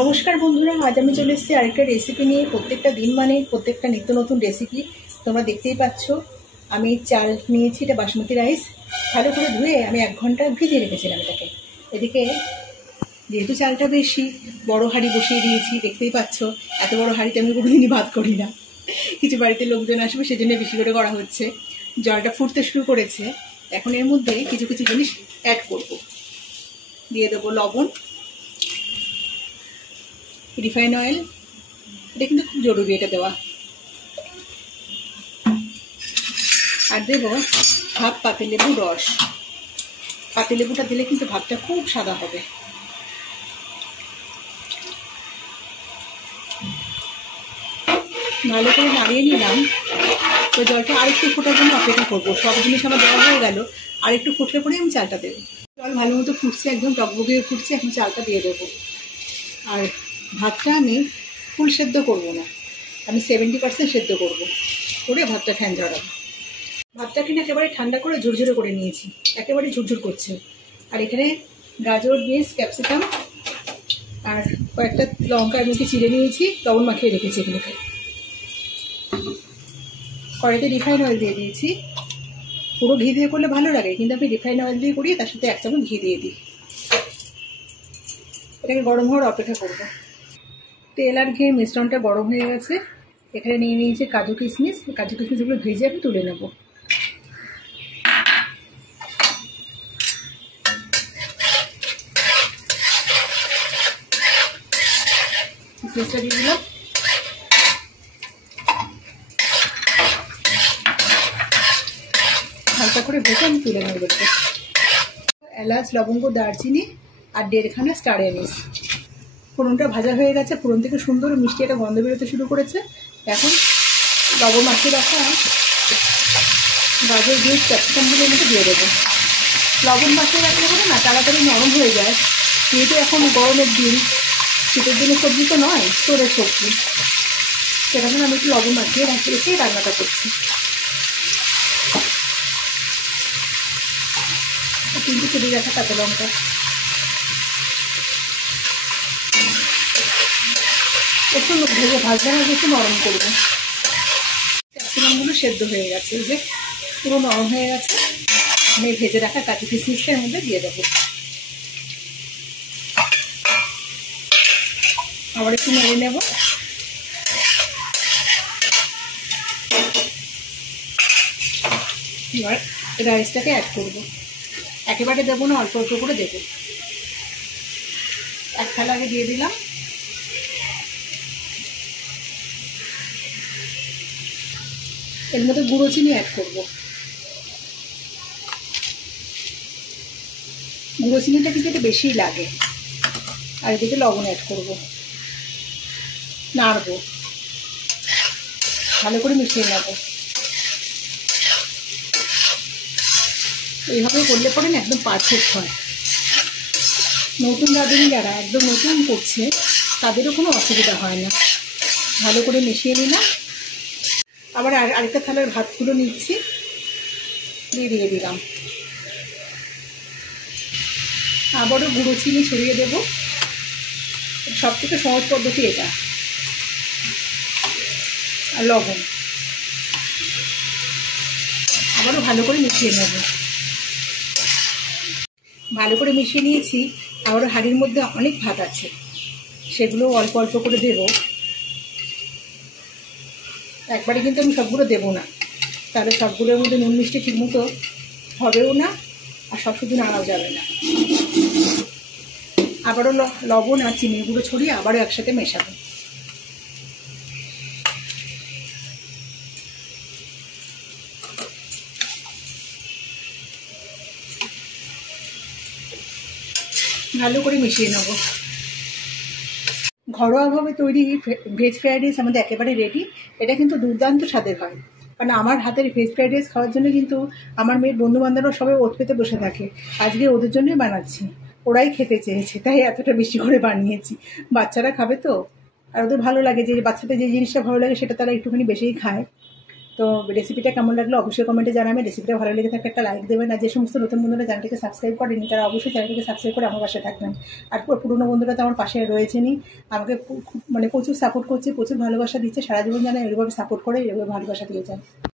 নমস্কার বন্ধুরা, আজ আমি চলে এসেছি আরেকটা রেসিপি নিয়ে। প্রত্যেকটা দিন মানে প্রত্যেকটা নিত্য নতুন রেসিপি। তোমরা দেখতেই পাচ্ছ আমি চাল নিয়েছি, এটা বাসমতি রাইস। ভালো করে ধুয়ে আমি 1 ঘন্টা ভিজিয়ে রেখেছিলাম এটাকে। এদিকে যেহেতু চালটা বেশি, বড় হাঁড়ি বসিয়ে দিয়েছি। দেখতেই পাচ্ছ এত বড় হাঁড়িতে আমি কোনোদিনই ভাত করি না, কিছু বাড়িতে লোকজন আসবে সেজন্য বেশি করে করা হচ্ছে। জলটা ফুটতে শুরু করেছে, এখন এর মধ্যে কিছু কিছু জিনিস অ্যাড করব। দিয়ে দেবো লবণ, রিফাইন অয়েল, এটা কিন্তু খুব জরুরি এটা দেওয়া। আর দেবো হাফ পাতিলেবুর রস। পাতিলেবুটা দিলে কিন্তু ভাতটা খুব সাদা হবে। ভালো করে নাড়িয়ে নিলাম। তো জলটা আরেকটু ফোটার জন্য অপেক্ষা করবো। সব জিনিস আমার দেওয়া হয়ে গেল, আরেকটু ফুটলে পরে আমি চালটা দেবো। জল ভালো মতো ফুটছে, একদম টকবগিয়ে ফুটছে। এখন চালটা দিয়ে দেবো। আর ভাতটা আমি ফুল সেদ্ধ করবো না, আমি 70% সেদ্ধ করবো, করে ভাতটা ফ্যান ঝরাবো। ভাতটা কিন্তু একেবারে ঠান্ডা করে ঝুরঝুরে করে নিয়েছি, একেবারে ঝুরঝুর করছে। আর এখানে গাজর, বিনস, ক্যাপসিকাম আর কয়েকটা লঙ্কা আমি চিড়ে নিয়েছি, লবণ মাখিয়ে রেখেছি এগুলোকে। কড়াইতে রিফাইন অয়েল দিয়ে দিয়েছি। পুরো ঘি দিয়ে করলে ভালো লাগে, কিন্তু আমি রিফাইন অয়েল দিয়ে করি, তার সাথে 1 চামচ ঘি দিয়ে দিই। এটাকে গরম হওয়ার অপেক্ষা করব। তেল আর ঘির মিশ্রণটা গরম হয়ে গেছে। এখানে নিয়ে নিয়েছি কাজু কিশমিশ। কাজু কিশমিশগুলো ভেজে আমি তুলে নেব। কিশমিশটা দিয়ে দিলাম। হালকা করে ভেজে আমি তুলে নেব। এলাচ, লবঙ্গ, দারচিনি আর 1.5খানা স্টার এনিস। ফোড়নটা ভাজা হয়ে গেছে, ফোড়ন থেকে সুন্দর মিষ্টি একটা গন্ধ বেরোতে শুরু করেছে। এখন লবণ মাখিয়ে রাখা গাজর, বিনস, ক্যাপসিকামগুলোর মধ্যে দিয়ে দেবো। লবণ মাখিয়ে রাখলে হবে না, তাড়াতাড়ি নরম হয়ে যায়। যেহেতু এখন গরমের দিন, শীতের দিনের সবজি তো নয়, স্টোরের সবজি, সেখানে আমি একটু লবণ মাখিয়ে রেখেই রান্নাটা করছি। কিন্তু চলে রাখা কাঁচা লঙ্কা, একটু ভেজে ভাজা একটু নরম করবো। ক্যাপসিকামগুলো সেদ্ধ হয়ে গেছে, এই যে পুরো নরম হয়ে গেছে। আমি ভেজে রাখা কাজু কিশমিশটার মধ্যে দিয়ে দেবো। আবার একটু নেড়ে নেব। এবার রাইসটাকে অ্যাড করবো। একেবারে দেবো না, অল্প অল্প করে দেবো। 1 থালা আগে দিয়ে দিলাম। এর মধ্যে গুঁড়ো চিনি অ্যাড করবো। গুঁড়ো চিনিটা কিন্তু একটু বেশিই লাগে। আর এদিকে লবণ অ্যাড করবো, নাড়বো, ভালো করে মিশিয়ে নেবো। এইভাবে করলে পরে না একদম পারফেক্ট হয়। নতুন রাঁধুনি যারা একদম নতুন করছে তাদেরও কোনো অসুবিধা হয় না। ভালো করে মিশিয়ে নিলাম। আবার আরেকটা থালার ভাতগুলো নিচ্ছি, দিয়ে দিলাম। আবারও গুঁড়ো চিনি ছড়িয়ে দেবো। সব থেকে সহজ পদ্ধতি এটা। আর লবণ, আবারও ভালো করে মিশিয়ে নেব। ভালো করে মিশিয়ে নিয়েছি। আবারও হাঁড়ির মধ্যে অনেক ভাত আছে, সেগুলো অল্প অল্প করে দেবো। একবারে কিন্তু আমি সবগুলো দেবো না, তাহলে সবগুলোর মধ্যে নুন মিষ্টি ঠিকমতো হবেও না, আর সব শুধু নাড়াও যাবে না। আবারও লবণ আর চিনি গুঁড়ো ছড়িয়ে আবারও একসাথে মেশাবো। ভালো করে মিশিয়ে নেব। ঘরোয়াভাবে তৈরি ভেজ ফ্রাইড রাইস আমাদের একেবারে রেডি। এটা কিন্তু দুর্দান্ত স্বাদের হয়, কারণ আমার হাতের ভেজ ফ্রাইড রাইস খাওয়ার জন্য কিন্তু আমার মেয়ের বন্ধুবান্ধবরা সবাই ওত পেতে বসে থাকে। আজকে ওদের জন্যই বানাচ্ছি, ওরাই খেতে চেয়েছে, তাই এতটা বেশি করে বানিয়েছি। বাচ্চারা খাবে তো, আর ওদের ভালো লাগে, যে বাচ্চাদের যে জিনিসটা ভালো লাগে সেটা তারা একটুখানি বেশিই খায়। তো রেসিপিটা কেমন লাগলো অবশ্যই কমেন্টে জানাবেন। রেসিপিটা ভালো লেগে থাকলে একটা লাইক দেবেন, আর যে সমস্ত নতুন বন্ধুরা চ্যানেলটিকে সাবস্ক্রাইব করেনি তারা অবশ্যই চ্যানেলটিকে সাবস্ক্রাইব করে আমার পাশে থাকবেন। আর পুরনো বন্ধুরা তো আমার পাশে রয়েছেনই, আমাকে মানে প্রচুর সাপোর্ট করছে, প্রচুর ভালোবাসা দিচ্ছে, সারা জীবন যেন এরভাবে সাপোর্ট করে, এরভাবে ভালোবাসা দিয়ে যায়।